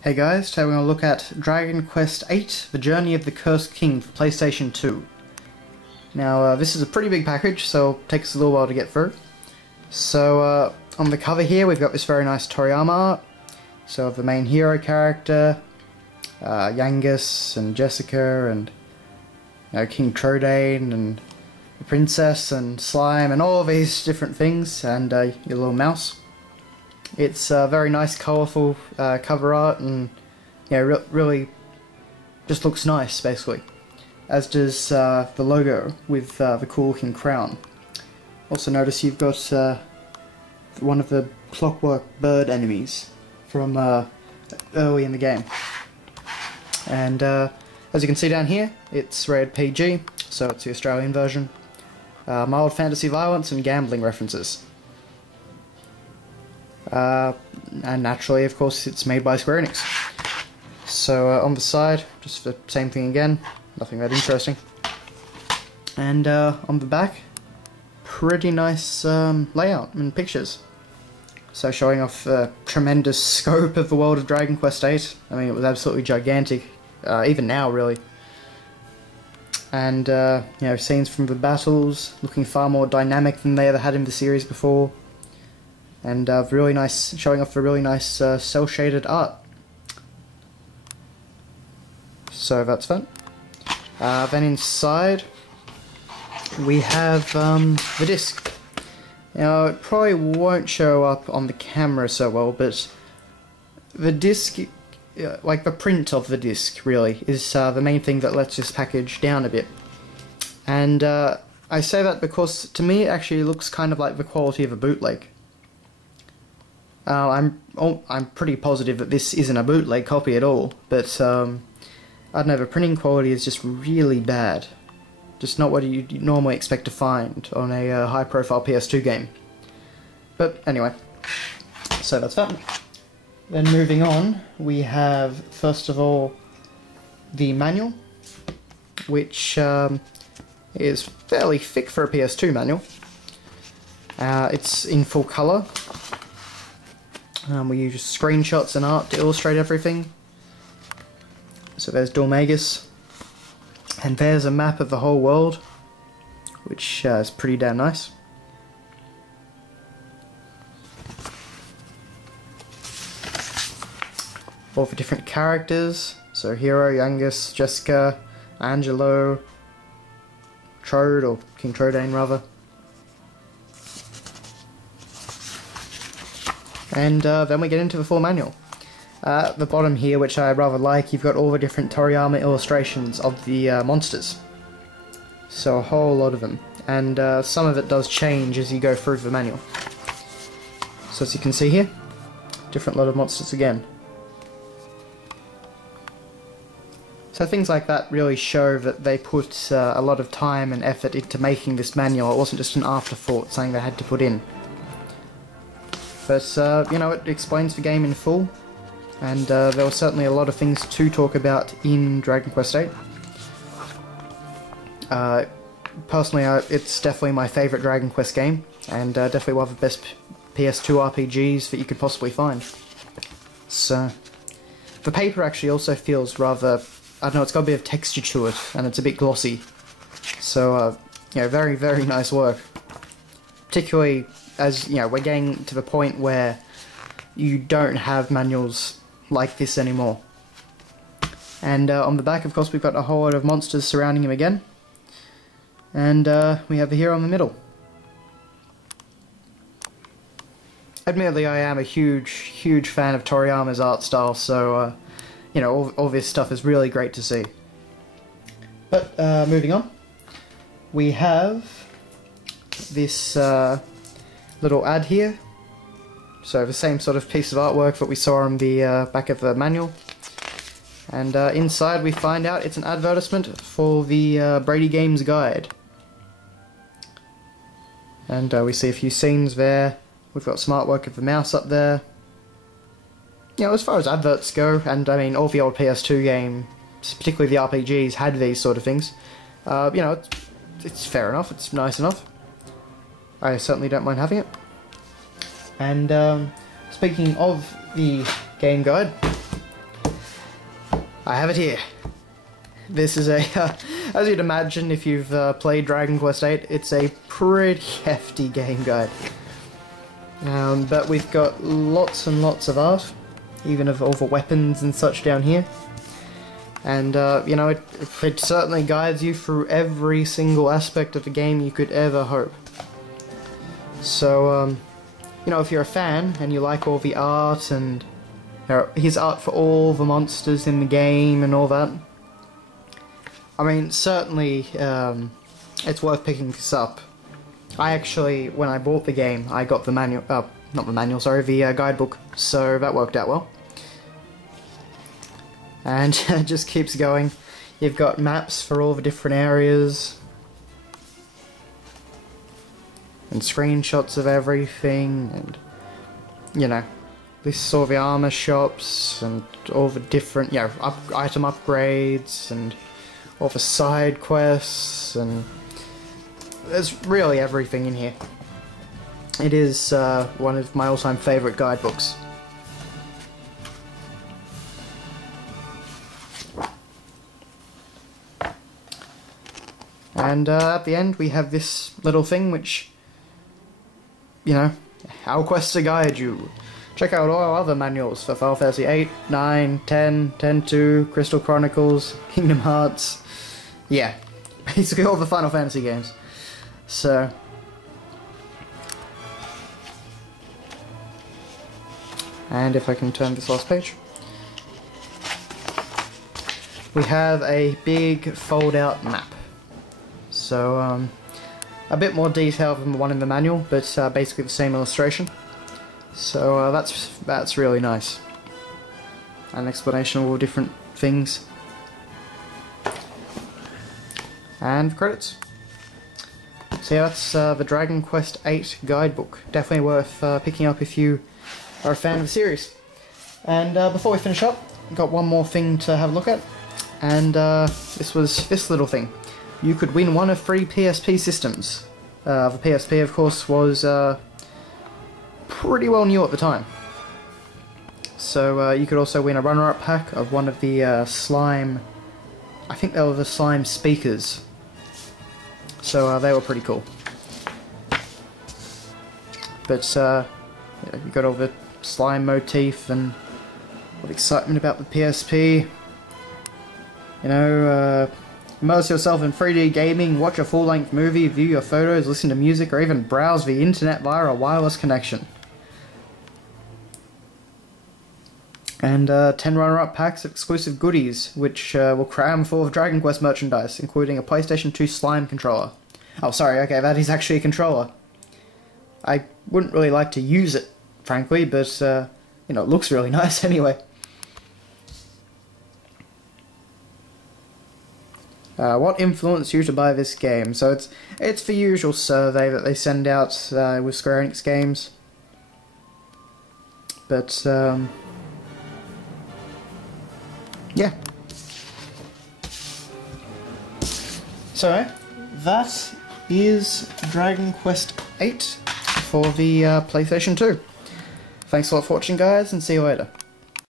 Hey guys, today we're going to look at Dragon Quest VIII, The Journey of the Cursed King for PlayStation 2. Now, this is a pretty big package, so it'll take us a little while to get through. So, on the cover here, we've got this very nice Toriyama art. So, the main hero character, Yangus and Jessica, and King Trodane, and the princess, and Slime, and all of these different things, and your little mouse. It's very nice, colourful cover art, and really just looks nice, basically. As does the logo with the cool-looking crown. Also, notice you've got one of the clockwork bird enemies from early in the game. And as you can see down here, it's rated PG, so it's the Australian version. Mild fantasy violence and gambling references. And naturally, of course, it's made by Square Enix. So on the side, just the same thing again, nothing that interesting. And on the back, pretty nice layout and pictures. So showing off the tremendous scope of the world of Dragon Quest VIII. I mean, it was absolutely gigantic, even now, really. And scenes from the battles, looking far more dynamic than they ever had in the series before. And really nice, showing off a really nice cel-shaded art. So that's fun. Then inside we have the disc. Now it probably won't show up on the camera so well, but the disc, like the print of the disc, really is the main thing that lets this package down a bit. And I say that because to me it actually looks kind of like the quality of a bootleg. I'm pretty positive that this isn't a bootleg copy at all, but I don't know, the printing quality is just really bad. Just not what you normally expect to find on a high-profile PS2 game. But anyway, so that's that. Then moving on, we have, first of all, the manual, which is fairly thick for a PS2 manual. It's in full colour. We use screenshots and art to illustrate everything. So there's Dormagus, and there's a map of the whole world, which is pretty damn nice. All the different characters, so Hero, Yangus, Jessica, Angelo, Trode, or King Trodane rather. And then we get into the full manual. At the bottom here, which I rather like, you've got all the different Toriyama illustrations of the monsters. So a whole lot of them. And some of it does change as you go through the manual. So as you can see here, different lot of monsters again. So things like that really show that they put a lot of time and effort into making this manual. It wasn't just an afterthought, something they had to put in. But, it explains the game in full, and there were certainly a lot of things to talk about in Dragon Quest VIII. Personally, it's definitely my favourite Dragon Quest game, and definitely one of the best PS2 RPGs that you could possibly find. So, the paper actually also feels rather, I don't know, it's got a bit of texture to it, and it's a bit glossy. So, very, very nice work. Particularly as, we're getting to the point where you don't have manuals like this anymore. And on the back, of course, we've got a whole lot of monsters surrounding him again. And we have the hero in the middle. Admittedly, I am a huge, huge fan of Toriyama's art style, so, all this stuff is really great to see. But, moving on, we have this little ad here. So the same sort of piece of artwork that we saw on the back of the manual. And inside we find out it's an advertisement for the Brady Games Guide. And we see a few scenes there. We've got some artwork of the mouse up there. As far as adverts go, and I mean all the old PS2 games, particularly the RPGs, had these sort of things. It's fair enough, it's nice enough. I certainly don't mind having it. And speaking of the game guide, I have it here. This is a, as you'd imagine if you've played Dragon Quest VIII, it's a pretty hefty game guide. But we've got lots and lots of art, even of all the weapons and such down here. And, you know, it certainly guides you through every single aspect of the game you could ever hope. So, you know, if you're a fan and you like all the art and his art for all the monsters in the game and all that, I mean, certainly it's worth picking this up. I actually, when I bought the game, I got the manual, not the manual, sorry, the guidebook, so that worked out well. And it just keeps going. You've got maps for all the different areas, and screenshots of everything, and, you know, this all the armor shops, and all the different, you know, item upgrades, and all the side quests, and there's really everything in here. It is one of my all-time favourite guidebooks. And at the end we have this little thing which, you know, our quest to guide you. Check out all our other manuals for Final Fantasy VIII, 9, 10, 10-2, Crystal Chronicles, Kingdom Hearts. Yeah, basically all the Final Fantasy games. So, and if I can turn this last page, we have a big fold-out map. So, a bit more detail than the one in the manual, but basically the same illustration. So that's really nice. An explanation of all different things. And credits. So yeah, that's the Dragon Quest VIII guidebook. Definitely worth picking up if you are a fan of the series. And before we finish up, I've got one more thing to have a look at. And this was this little thing. You could win one of 3 PSP systems. The PSP, of course, was pretty well new at the time. So you could also win a runner-up pack of one of the slime... I think they were the slime speakers. So they were pretty cool. But yeah, you got all the slime motif and all the excitement about the PSP. You know, immerse yourself in 3D gaming, watch a full-length movie, view your photos, listen to music, or even browse the internet via a wireless connection. And 10 runner-up packs of exclusive goodies, which will cram full of Dragon Quest merchandise, including a PlayStation 2 slime controller. Oh, sorry, okay, that is actually a controller. I wouldn't really like to use it, frankly, but, you know, it looks really nice anyway. What influenced you to buy this game? So it's the usual survey that they send out with Square Enix games. But, yeah. So, that is Dragon Quest VIII for the PlayStation 2. Thanks a lot for watching, guys, and see you later.